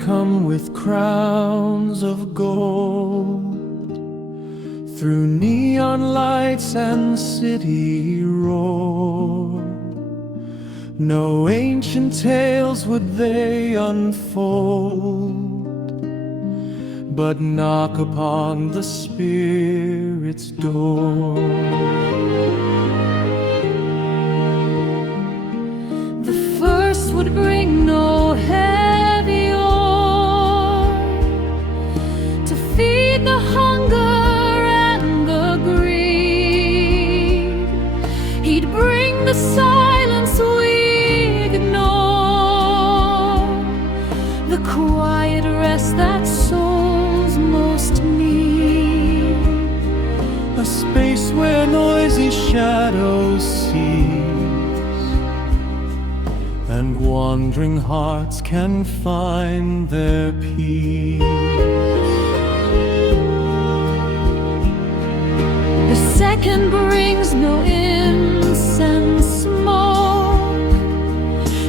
come with crowns of gold, through neon lights and city roar. No ancient tales would they unfold, but knock upon the Spirit's door. The first would bring no heavy ore to feed the hunger and the greed. He'd bring the silence we ignore, the quiet rest that souls most need, a space where noisy shadows cease, and wandering hearts can find their peace. The second brings no incense smoke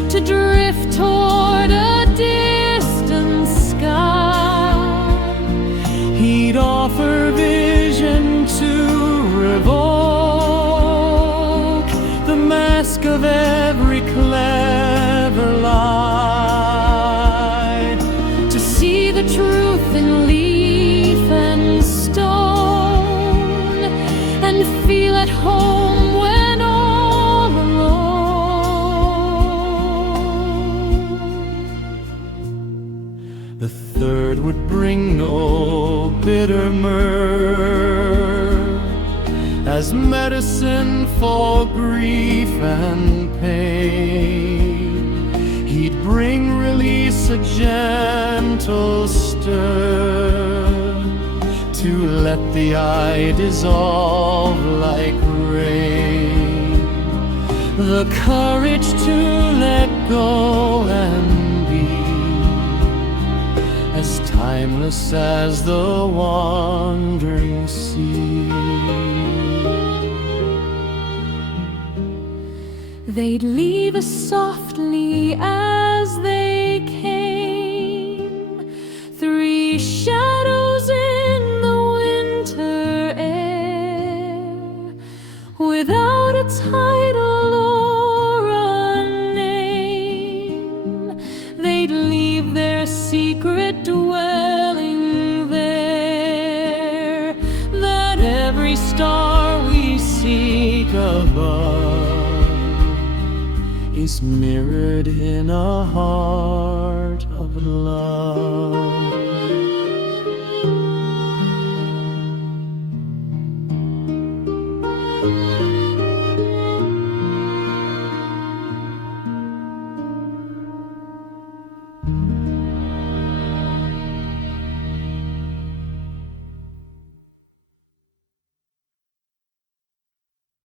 to drift toward a distant sky. He'd offer vision to revoke the mask of every clever lie, To see the truth in leaf and stone, and feel at home when all alone. The third would bring no bitter myrrh as medicine for grief and pain. He'd bring release, a gentle stir, to let the eye dissolve like rain, the courage to let go and be as timeless as the wandering sea. They'd leave us softly as they came, three shadows in the winter air, without a title or a name. They'd leave their secret dwelling there, that every star we seek above is mirrored in a heart of love.